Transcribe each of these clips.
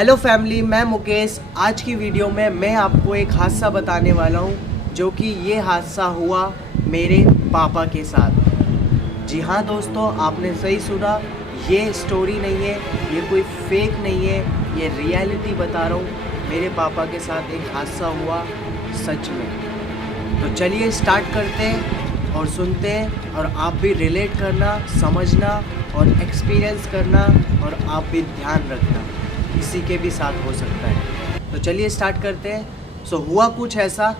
Hello family, मैं मुकेश। आज की वीडियो में मैं आपको एक हादसा बताने वाला हूँ, जो कि ये हादसा हुआ मेरे पापा के साथ। जी हाँ दोस्तों, आपने सही सुना। ये स्टोरी नहीं है, ये कोई फेक नहीं है, ये रियलिटी बता रहा हूँ। मेरे पापा के साथ एक हादसा हुआ सच में। तो चलिए स्टार्ट करते हैं और सुनते हैं, और आप भी रिलेट करना, समझना और एक्सपीरियंस करना, और आप भी ध्यान रखना, किसी के भी साथ हो सकता है। तो चलिए स्टार्ट करते हैं। हुआ कुछ ऐसा,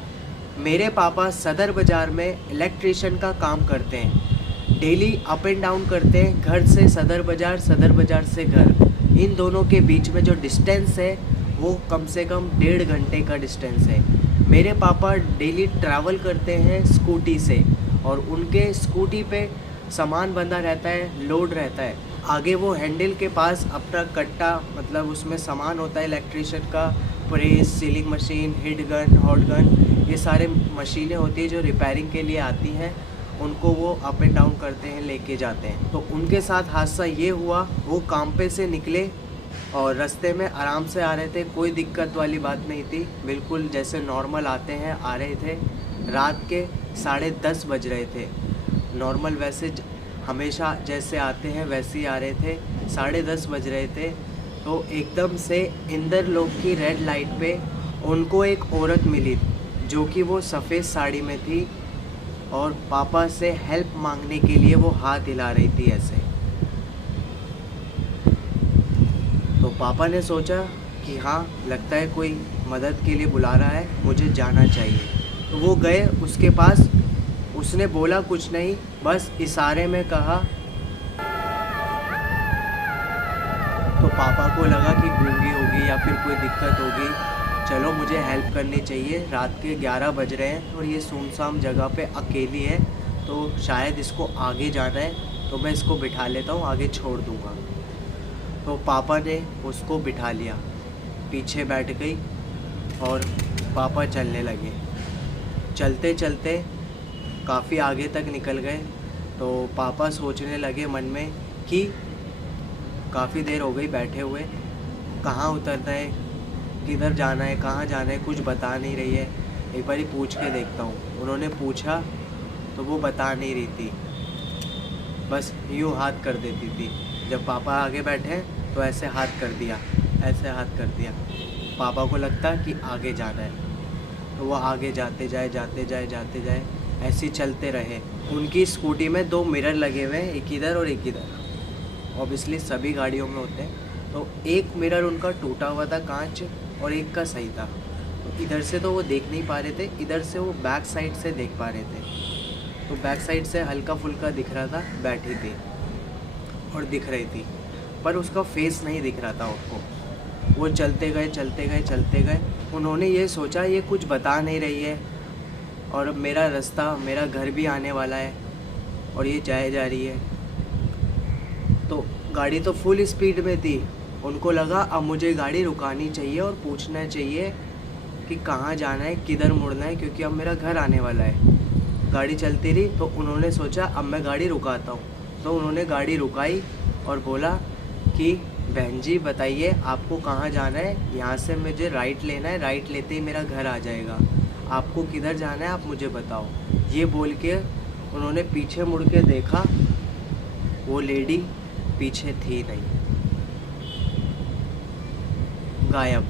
मेरे पापा सदर बाज़ार में इलेक्ट्रिशियन का काम करते हैं। डेली अप एंड डाउन करते हैं, घर से सदर बाज़ार से घर। इन दोनों के बीच में जो डिस्टेंस है वो कम से कम 1.5 घंटे का डिस्टेंस है। मेरे पापा डेली ट्रैवल करते हैं स्कूटी से, और उनके स्कूटी पे सामान बंधा रहता है, लोड रहता है। आगे वो हैंडल के पास अपना कट्टा, मतलब उसमें सामान होता है इलेक्ट्रिशियन का, press, sealing machine, hit gun, hot gun, ये सारे मशीनें होती हैं जो रिपेयरिंग के लिए आती हैं। उनको वो अप एंड डाउन करते हैं, लेके जाते हैं। तो उनके साथ हादसा ये हुआ, वो काम पे से निकले और रास्ते में आराम से आ रहे थे, कोई दिक्कत वाली बात नहीं थी, बिल्कुल जैसे नॉर्मल आते हैं आ रहे थे। रात के 10:30 बज रहे थे। नॉर्मल वैसे हमेशा जैसे आते हैं वैसे ही आ रहे थे। 10:30 बज रहे थे, तो एकदम से इंदर लोक की रेड लाइट पे उनको एक औरत मिली, जो कि वो सफ़ेद साड़ी में थी, और पापा से हेल्प मांगने के लिए वो हाथ हिला रही थी ऐसे। तो पापा ने सोचा कि हाँ, लगता है कोई मदद के लिए बुला रहा है, मुझे जाना चाहिए। तो वो गए उसके पास। उसने बोला कुछ नहीं, बस इशारे में कहा। तो पापा को लगा कि गूंगी होगी या फिर कोई दिक्कत होगी, चलो मुझे हेल्प करनी चाहिए। रात के 11 बज रहे हैं और ये सुनसान जगह पे अकेली है, तो शायद इसको आगे जाना है, तो मैं इसको बिठा लेता हूँ, आगे छोड़ दूँगा। तो पापा ने उसको बिठा लिया, पीछे बैठ गई और पापा चलने लगे। चलते चलते काफ़ी आगे तक निकल गए। तो पापा सोचने लगे मन में कि काफ़ी देर हो गई बैठे हुए, कहाँ उतरना है, किधर जाना है, कहाँ जाना है, कुछ बता नहीं रही है, एक बारी पूछ के देखता हूँ। उन्होंने पूछा तो वो बता नहीं रही थी, बस यूँ हाथ कर देती थी। जब पापा आगे बैठे तो ऐसे हाथ कर दिया, ऐसे हाथ कर दिया। पापा को लगता कि आगे जाना है, तो वो आगे जाते जाए, ऐसे ही चलते रहे। उनकी स्कूटी में 2 मिरर लगे हुए हैं, एक इधर और एक इधर। ऑब्वियसली सभी गाड़ियों में होते हैं। तो एक मिरर उनका टूटा हुआ था, कांच, और एक का सही था। तो इधर से तो वो देख नहीं पा रहे थे, इधर से वो बैक साइड से देख पा रहे थे। तो बैक साइड से हल्का फुल्का दिख रहा था, बैठी थी और दिख रही थी, पर उसका फेस नहीं दिख रहा था उनको। वो चलते गए। उन्होंने ये सोचा ये कुछ बता नहीं रही है, और मेरा रास्ता, मेरा घर भी आने वाला है, और ये जाए जा रही है। तो गाड़ी तो फुल स्पीड में थी। उनको लगा अब मुझे गाड़ी रुकानी चाहिए और पूछना चाहिए कि कहाँ जाना है, किधर मुड़ना है, क्योंकि अब मेरा घर आने वाला है। गाड़ी चलती रही, तो उन्होंने सोचा अब मैं गाड़ी रुकाता हूँ। तो उन्होंने गाड़ी रुकाई और बोला कि बहन जी बताइए आपको कहाँ जाना है, यहाँ से मुझे राइट लेना है, राइट लेते ही मेरा घर आ जाएगा, आपको किधर जाना है आप मुझे बताओ। ये बोल के उन्होंने पीछे मुड़ के देखा, वो लेडी पीछे थी नहीं, गायब।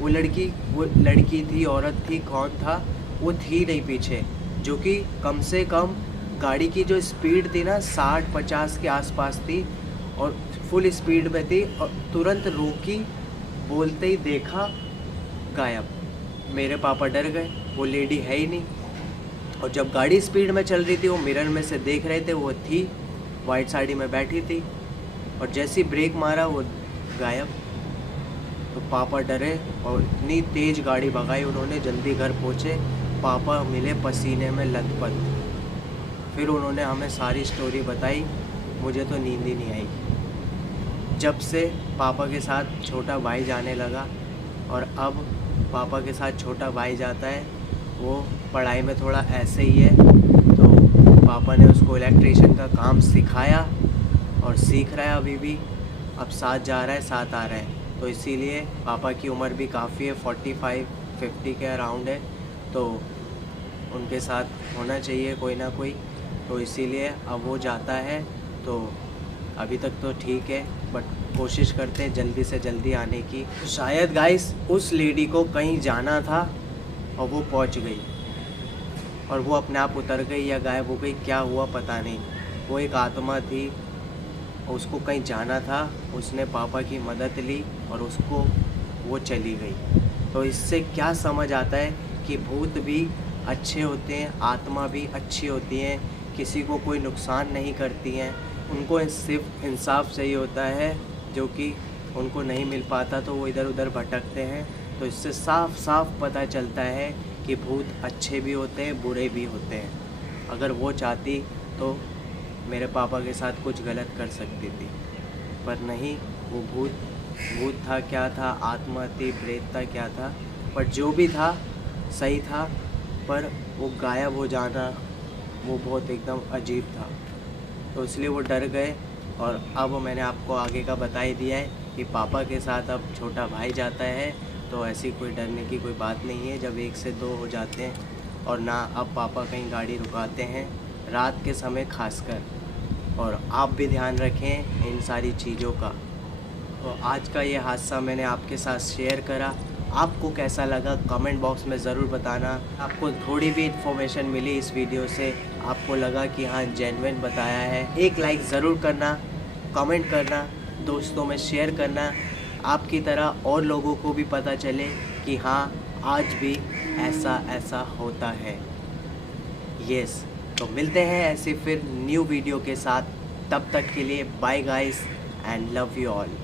वो लड़की थी, औरत थी, कौन था वो थी नहीं पीछे, जो कि कम से कम गाड़ी की जो स्पीड थी ना 60-50 के आसपास थी, और फुल स्पीड में थी, और तुरंत रोकी, बोलते ही देखा, गायब। मेरे पापा डर गए, वो लेडी है ही नहीं। और जब गाड़ी स्पीड में चल रही थी, वो मिरर में से देख रहे थे, वो थी, वाइट साड़ी में बैठी थी, और जैसे ही ब्रेक मारा वो गायब। तो पापा डरे और इतनी तेज़ गाड़ी भगाई उन्होंने, जल्दी घर पहुँचे। पापा मिले पसीने में लथपथ। फिर उन्होंने हमें सारी स्टोरी बताई, मुझे तो नींद ही नहीं आई। जब से पापा के साथ छोटा भाई जाने लगा, और अब पापा के साथ छोटा भाई जाता है, वो पढ़ाई में थोड़ा ऐसे ही है, तो पापा ने उसको इलेक्ट्रिशियन का काम सिखाया और सीख रहा है अभी भी। अब साथ जा रहा है, साथ आ रहा है। तो इसीलिए पापा की उम्र भी काफ़ी है, 45-50 के अराउंड है, तो उनके साथ होना चाहिए कोई ना कोई। तो इसीलिए अब वो जाता है, तो अभी तक तो ठीक है, बट कोशिश करते हैं जल्दी से जल्दी आने की। तो शायद गाइस उस लेडी को कहीं जाना था और वो पहुंच गई, और वो अपने आप उतर गई या गायब हो गई, क्या हुआ पता नहीं। वो एक आत्मा थी, उसको कहीं जाना था, उसने पापा की मदद ली और उसको वो चली गई। तो इससे क्या समझ आता है कि भूत भी अच्छे होते हैं, आत्मा भी अच्छी होती हैं, किसी को कोई नुकसान नहीं करती हैं, उनको सिर्फ इंसाफ चाहिए होता है, जो कि उनको नहीं मिल पाता, तो वो इधर उधर भटकते हैं। तो इससे साफ साफ पता चलता है कि भूत अच्छे भी होते हैं, बुरे भी होते हैं। अगर वो चाहती तो मेरे पापा के साथ कुछ गलत कर सकती थी, पर नहीं, वो भूत था, क्या था, आत्मा थी, प्रेत था, क्या था, पर जो भी था सही था। पर वो गायब हो जाना वो बहुत एकदम अजीब था, तो इसलिए वो डर गए। और अब मैंने आपको आगे का बता ही दिया है कि पापा के साथ अब छोटा भाई जाता है, तो ऐसी कोई डरने की कोई बात नहीं है जब 1 से 2 हो जाते हैं। और ना अब पापा कहीं गाड़ी रुकाते हैं रात के समय खासकर, और आप भी ध्यान रखें इन सारी चीज़ों का। तो आज का ये हादसा मैंने आपके साथ शेयर करा, आपको कैसा लगा कमेंट बॉक्स में ज़रूर बताना। आपको थोड़ी भी इन्फॉर्मेशन मिली इस वीडियो से, आपको लगा कि हाँ जेन्युइन बताया है, एक लाइक ज़रूर करना, कमेंट करना, दोस्तों में शेयर करना, आपकी तरह और लोगों को भी पता चले कि हाँ आज भी ऐसा ऐसा होता है। यस, तो मिलते हैं ऐसे फिर न्यू वीडियो के साथ, तब तक के लिए bye guys and love you all.